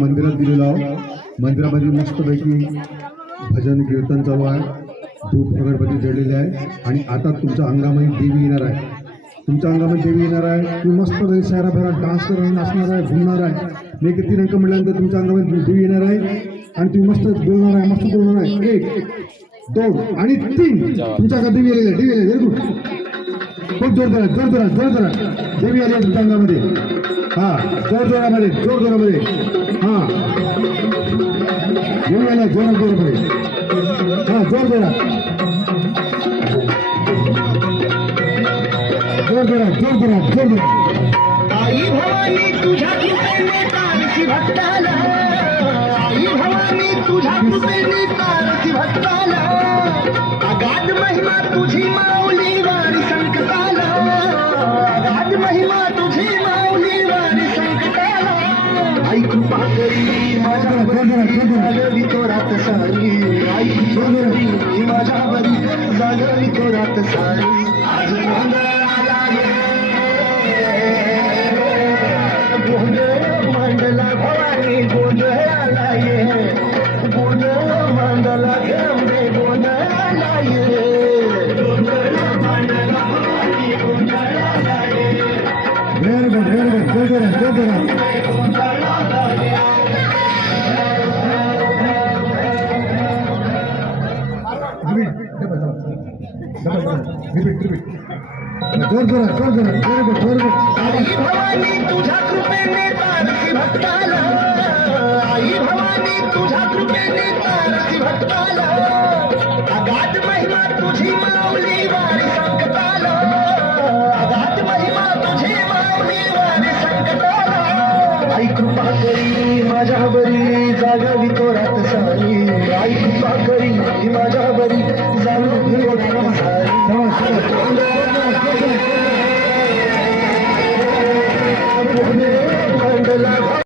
मंदिरात दिलेलो आहोत। मंदिरामध्ये मस्तपैकी भजन कीर्तन चालू आहे, धूप अगरबत्ती जळलेली आहे आणि आता तुमच्या अंगामध्ये देवी येणार आहे। तुमच्या अंगामध्ये देवी येणार आहे, तुम्ही मस्तपैकी शहराभरात डान्स करणार, नाचणार आहे, घुमणार आहे। मी किती अंक म्हटल्यानंतर तुमच्या अंगामध्ये देवी येणार आहे आणि तुम्ही मस्त बोलणार आहे, मस्त बोलणार आहे। 1 2 आणि 3 तुमच्या अंगात देवी आलेली आहे, देवी आलेली आहे। खूप जोर जोरात देवी आली आहे तुमच्या अंगामध्ये। हा जोरामध्ये हा देवी आल्या जोरामध्ये। हा जोरात आई भवानी तुझ्या कृपेने तारसी भक्ताला, आई भवानी तुझ्या कृपेने तारसी भक्ताला, अगाध महिमा तुझी माऊली वारी संकटाला, अगाध महिमा तुझी माऊली वारी संकटाला। आई कृपा करी माझ्यावरी जागवी तो रात सारी, आई कृपा करी माझ्यावरी जागवी तो रात सारी। आज मंडला भवानी गोंधळाला ये, गोंधळ मंडला घेऊन गोंधळाला ये, गोंधळ मंडला भवानी गोंधळाला ये, गोंधळाला ये। आई भवानी तुझ्या कृपेने तारसी भक्ताला, आई भवानी तुझ्या कृपेने तारसी भक्ताला, अगाध महिमा तुझी माऊली वारी संकटाला, अगाध महिमा तुझी माऊली वारी संकटाला। आई कृपा करी माझ्यावरी जागवी तो रात